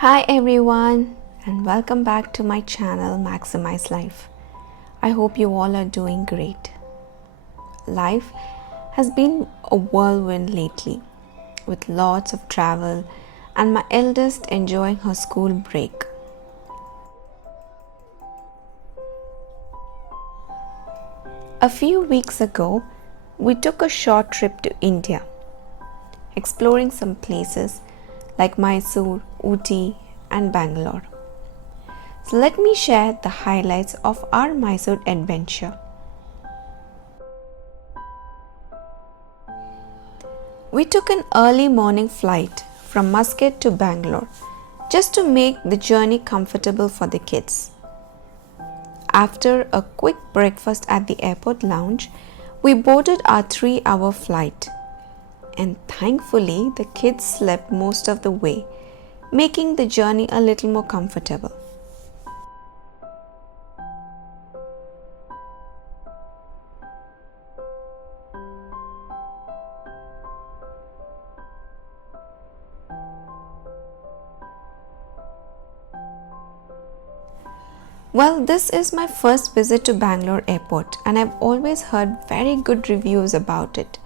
Hi everyone, and welcome back to my channel Maximize Life. I hope you all are doing great. Life has been a whirlwind lately, with lots of travel and my eldest enjoying her school break. A few weeks ago, we took a short trip to India, exploring some places like Mysore, Ooty, and Bangalore. So let me share the highlights of our Mysore adventure. We took an early morning flight from Muscat to Bangalore just to make the journey comfortable for the kids. After a quick breakfast at the airport lounge, we boarded our 3-hour flight. And thankfully, the kids slept most of the way, making the journey a little more comfortable. Well, this is my first visit to Bangalore airport and I've always heard very good reviews about it.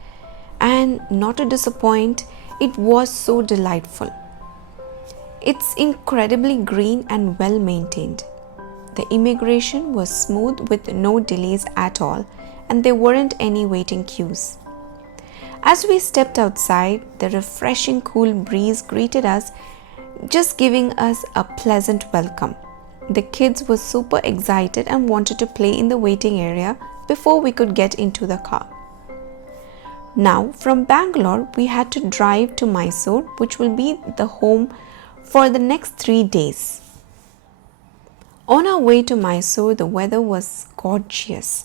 And not to disappoint, it was so delightful. It's incredibly green and well maintained. The immigration was smooth with no delays at all, and there weren't any waiting queues. As we stepped outside, the refreshing cool breeze greeted us, just giving us a pleasant welcome. The kids were super excited and wanted to play in the waiting area before we could get into the car. Now, from Bangalore, we had to drive to Mysore, which will be the home for the next 3 days. On our way to Mysore, the weather was gorgeous,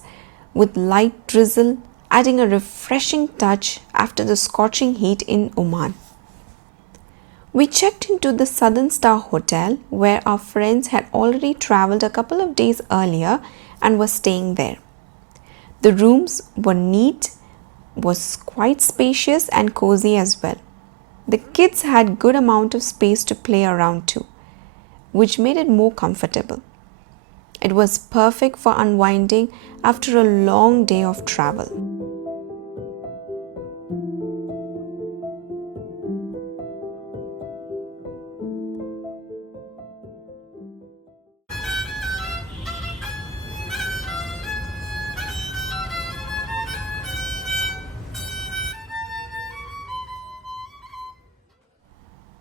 with light drizzle adding a refreshing touch after the scorching heat in Oman. We checked into the Southern Star Hotel, where our friends had already traveled a couple of days earlier and were staying there. The rooms were neat, was quite spacious and cozy as well. The kids had good amount of space to play around too, which made it more comfortable. It was perfect for unwinding after a long day of travel.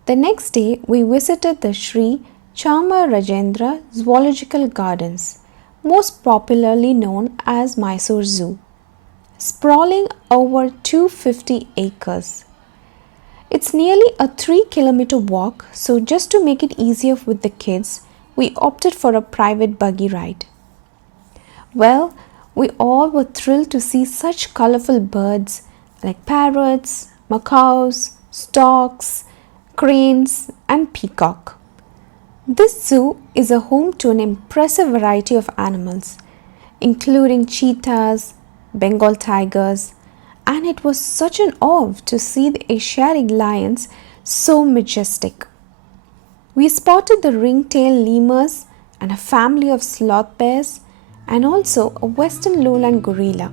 The next day, we visited the Sri 𝕁𝕖𝕟'𝕤 Zoological Gardens, most popularly known as Mysore Zoo, sprawling over 250 acres. It's nearly a 3-kilometer walk, so just to make it easier with the kids, we opted for a private buggy ride. Well, we all were thrilled to see such colorful birds like parrots, macaws, storks, cranes, and peacock. This zoo is a home to an impressive variety of animals, including cheetahs, Bengal tigers, and it was such an awe to see the Asiatic lions so majestic. We spotted the ring-tailed lemurs and a family of sloth bears, and also a western lowland gorilla.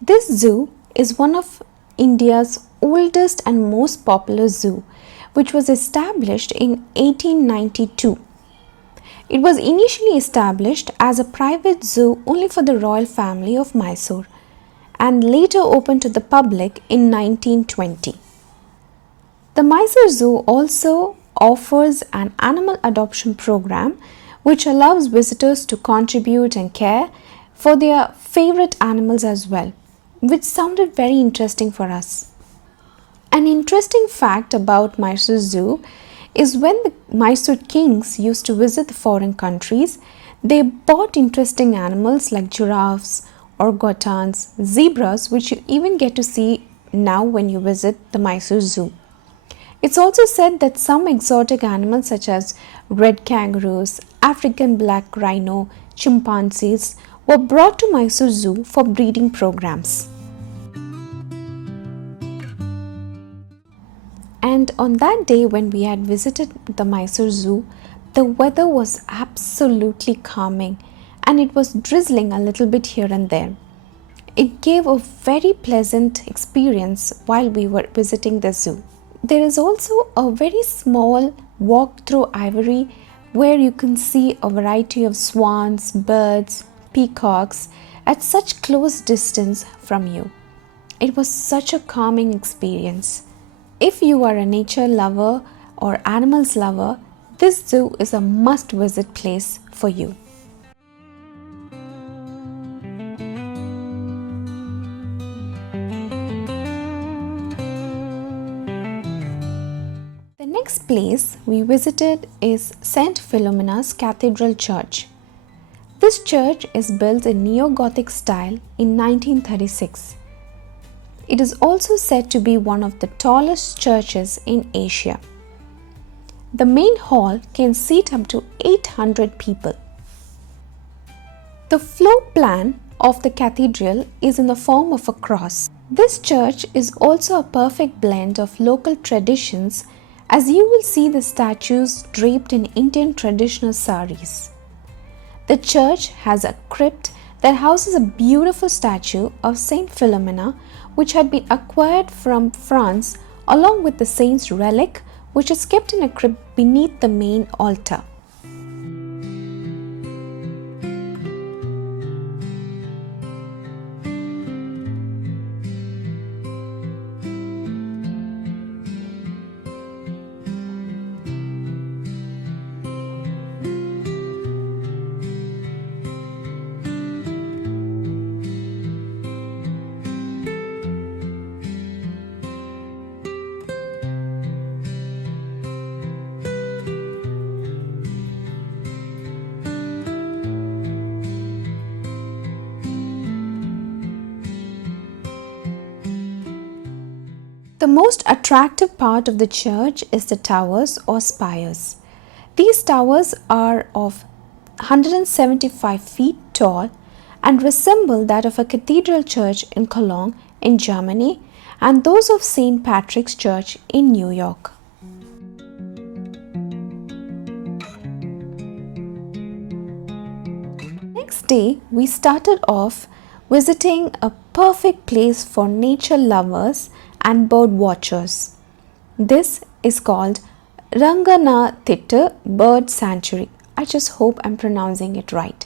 This zoo is one of India's oldest and most popular zoo, which was established in 1892. It was initially established as a private zoo only for the royal family of Mysore and later opened to the public in 1920. The Mysore Zoo also offers an animal adoption program which allows visitors to contribute and care for their favorite animals as well, which sounded very interesting for us. An interesting fact about Mysore Zoo is when the Mysore kings used to visit the foreign countries, they bought interesting animals like giraffes, orangutans, zebras, which you even get to see now when you visit the Mysore Zoo. It's also said that some exotic animals such as red kangaroos, African black rhino, chimpanzees were brought to Mysore Zoo for breeding programs. And on that day when we had visited the Mysore Zoo, the weather was absolutely calming and it was drizzling a little bit here and there. It gave a very pleasant experience while we were visiting the zoo. There is also a very small walk through ivory where you can see a variety of swans, birds, peacocks at such close distance from you. It was such a calming experience. If you are a nature lover or animals lover, this zoo is a must visit place for you. The next place we visited is St. Philomena's Cathedral Church. This church is built in Neo-Gothic style in 1936. It is also said to be one of the tallest churches in Asia. The main hall can seat up to 800 people. The floor plan of the cathedral is in the form of a cross. This church is also a perfect blend of local traditions, as you will see the statues draped in Indian traditional saris. The church has a crypt that houses a beautiful statue of Saint Philomena, which had been acquired from France along with the saint's relic, which is kept in a crypt beneath the main altar. The most attractive part of the church is the towers or spires. These towers are of 175 feet tall and resemble that of a cathedral church in Cologne in Germany and those of St. Patrick's Church in New York. Next day, we started off visiting a perfect place for nature lovers and bird watchers. This is called 𝕁𝕟'𝕤 Bird Sanctuary. I just hope I'm pronouncing it right,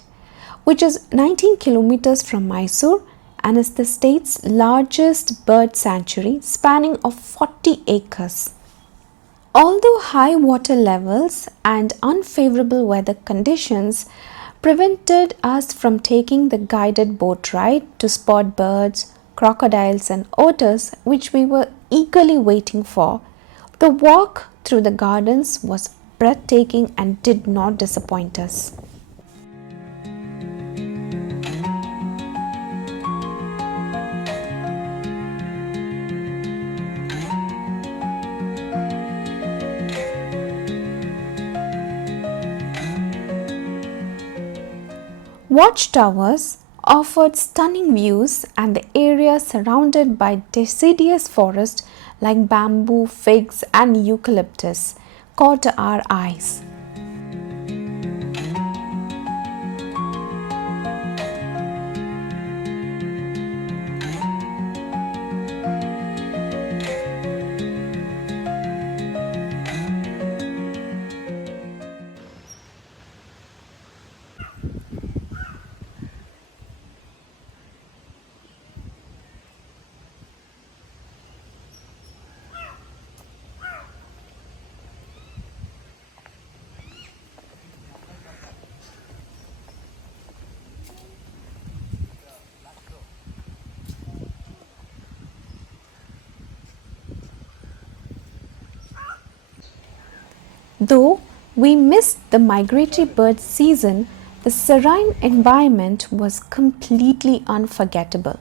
which is 19 kilometers from Mysore and is the state's largest bird sanctuary spanning of 40 acres. Although high water levels and unfavorable weather conditions prevented us from taking the guided boat ride to spot birds, crocodiles and otters, which we were eagerly waiting for, the walk through the gardens was breathtaking and did not disappoint us. Watchtowers offered stunning views and the area surrounded by deciduous forest like bamboo, figs and eucalyptus caught our eyes. Though we missed the migratory bird season, the serene environment was completely unforgettable.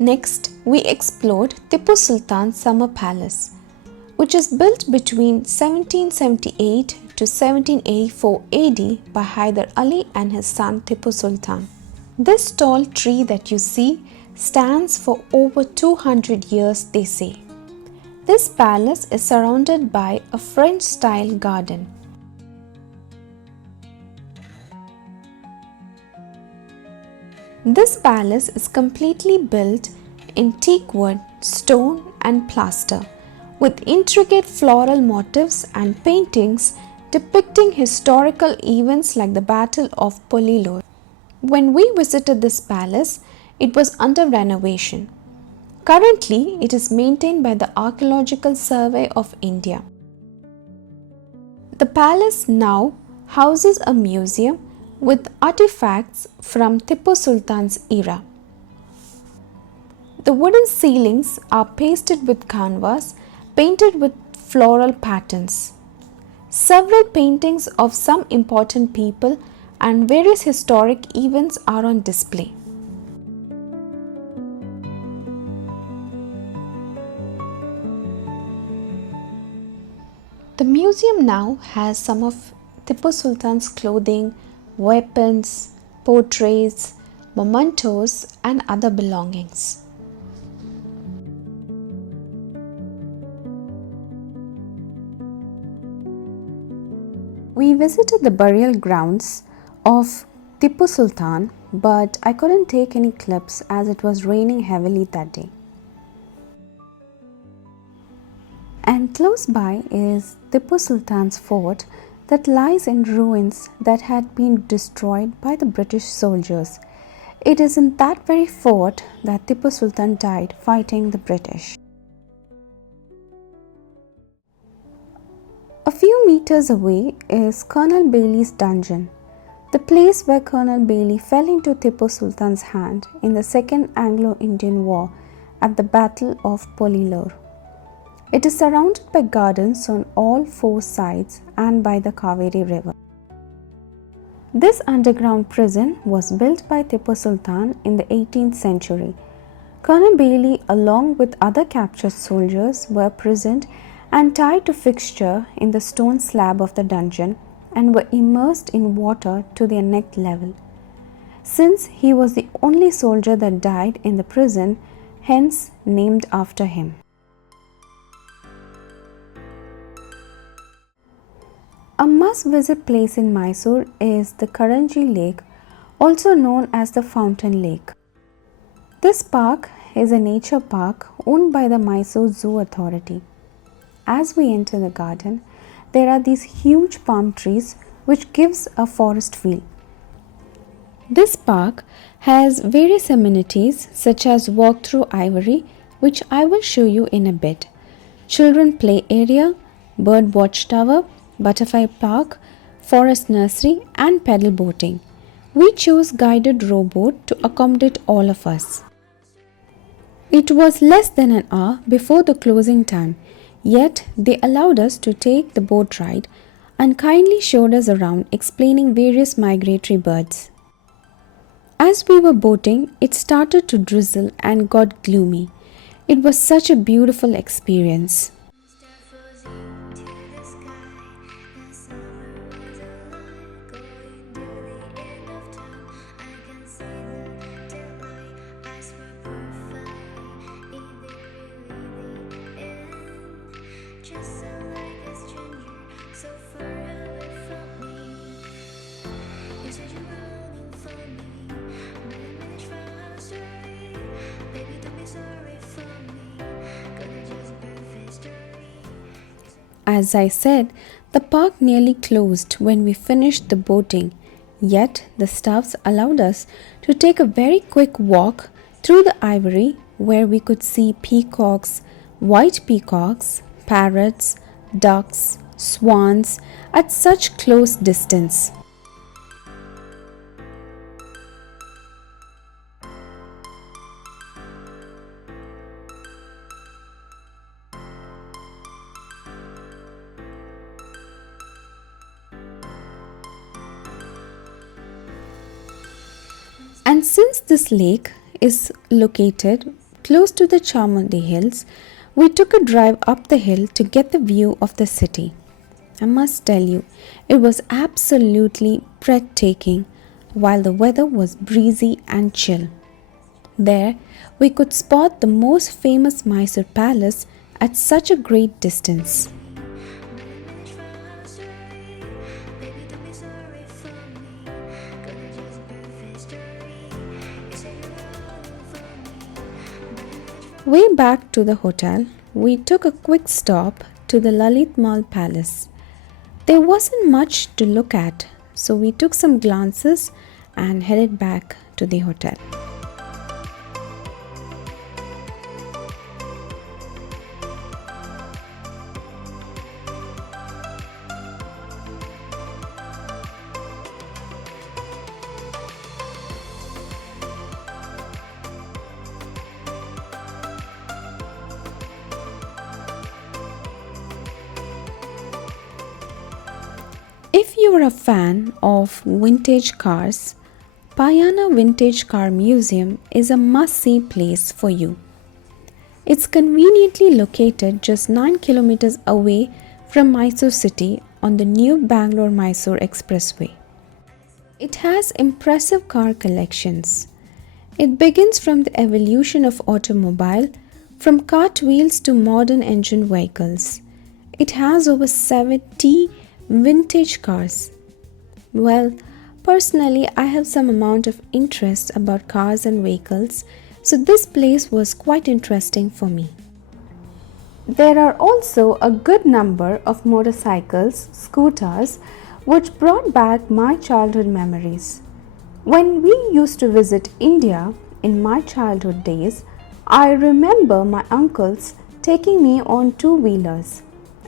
Next, we explored Tipu Sultan's summer palace, which is built between 1778 to 1784 AD by Hyder Ali and his son Tipu Sultan. This tall tree that you see stands for over 200 years, they say. This palace is surrounded by a French-style garden. This palace is completely built in teak wood, stone and plaster, with intricate floral motifs and paintings depicting historical events like the Battle of Polilur. When we visited this palace, it was under renovation. Currently, it is maintained by the Archaeological Survey of India. The palace now houses a museum with artifacts from Tipu Sultan's era. The wooden ceilings are pasted with canvas painted with floral patterns. Several paintings of some important people and various historic events are on display. The museum now has some of Tipu Sultan's clothing, weapons, portraits, mementos, and other belongings. We visited the burial grounds of Tipu Sultan, but I couldn't take any clips as it was raining heavily that day. And close by is Tipu Sultan's fort that lies in ruins that had been destroyed by the British soldiers. It is in that very fort that Tipu Sultan died fighting the British. A few meters away is Colonel Bailey's dungeon, the place where Colonel Bailey fell into Tipu Sultan's hand in the Second Anglo-Indian War at the Battle of Polilur. It is surrounded by gardens on all four sides and by the Kaveri River. This underground prison was built by Tipu Sultan in the 18th century. Colonel Bailey, along with other captured soldiers, were imprisoned and tied to fixture in the stone slab of the dungeon and were immersed in water to their neck level. Since he was the only soldier that died in the prison, hence named after him. A must-visit place in Mysore is the 𝕁𝕟'𝕤 Lake, also known as the Fountain Lake. This park is a nature park owned by the Mysore Zoo Authority. As we enter the garden, there are these huge palm trees which gives a forest feel. This park has various amenities such as walk through ivory, which I will show you in a bit, children play area, bird watchtower, butterfly park, forest nursery and pedal boating. We chose guided rowboat to accommodate all of us. It was less than an hour before the closing time, yet they allowed us to take the boat ride and kindly showed us around explaining various migratory birds. As we were boating, it started to drizzle and got gloomy. It was such a beautiful experience. As I said, the park nearly closed when we finished the boating, yet the staffs allowed us to take a very quick walk through the ivory where we could see peacocks, white peacocks, parrots, ducks, swans at such close distance. And since this lake is located close to the Chamundi Hills, we took a drive up the hill to get the view of the city. I must tell you, it was absolutely breathtaking while the weather was breezy and chill. There, we could spot the most famous Mysore palace at such a great distance. Way back to the hotel, we took a quick stop to the 𝕁𝕬𝕟 Palace. There wasn't much to look at, so we took some glances and headed back to the hotel. If you are a fan of vintage cars, Payana Vintage Car Museum is a must-see place for you. It's conveniently located just 9 kilometers away from Mysore city on the new Bangalore-Mysore Expressway. It has impressive car collections. It begins from the evolution of automobile, from cartwheels to modern engine vehicles. It has over 70 vintage cars. Well, personally, I have some amount of interest about cars and vehicles, so this place was quite interesting for me. There are also a good number of motorcycles, scooters, which brought back my childhood memories. When we used to visit India in my childhood days, I remember my uncles taking me on two-wheelers,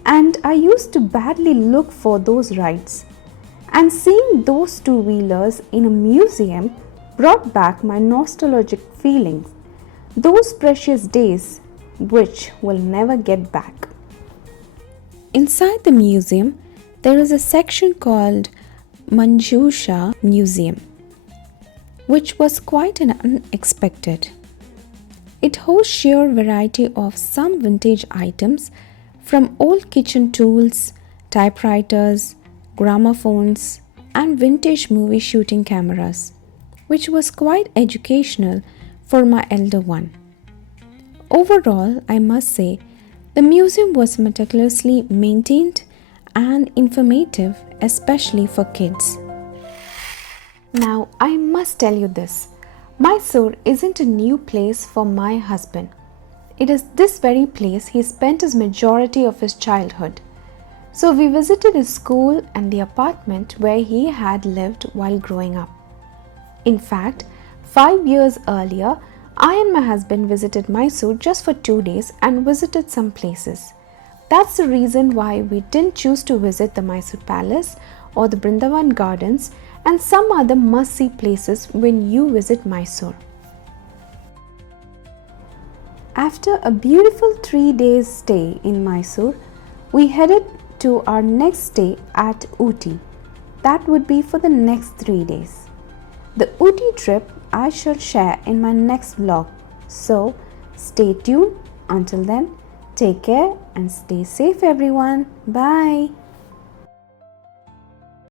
and I used to badly look for those rides. And seeing those two-wheelers in a museum brought back my nostalgic feelings, those precious days which will never get back. Inside the museum, there is a section called Manjusha Museum, which was quite unexpected. It hosts sheer variety of some vintage items from old kitchen tools, typewriters, gramophones, and vintage movie shooting cameras, which was quite educational for my elder one. Overall, I must say, the museum was meticulously maintained and informative, especially for kids. Now, I must tell you this, Mysore isn't a new place for my husband. It is this very place he spent his majority of his childhood. So we visited his school and the apartment where he had lived while growing up. In fact, 5 years earlier, I and my husband visited Mysore just for 2 days and visited some places. That's the reason why we didn't choose to visit the Mysore Palace or the Brindavan Gardens and some other must-see places when you visit Mysore. After a beautiful 3 days stay in Mysore, we headed to our next stay at Ooty. That would be for the next 3 days. The Ooty trip I shall share in my next vlog. So stay tuned. Until then, take care and stay safe everyone. Bye.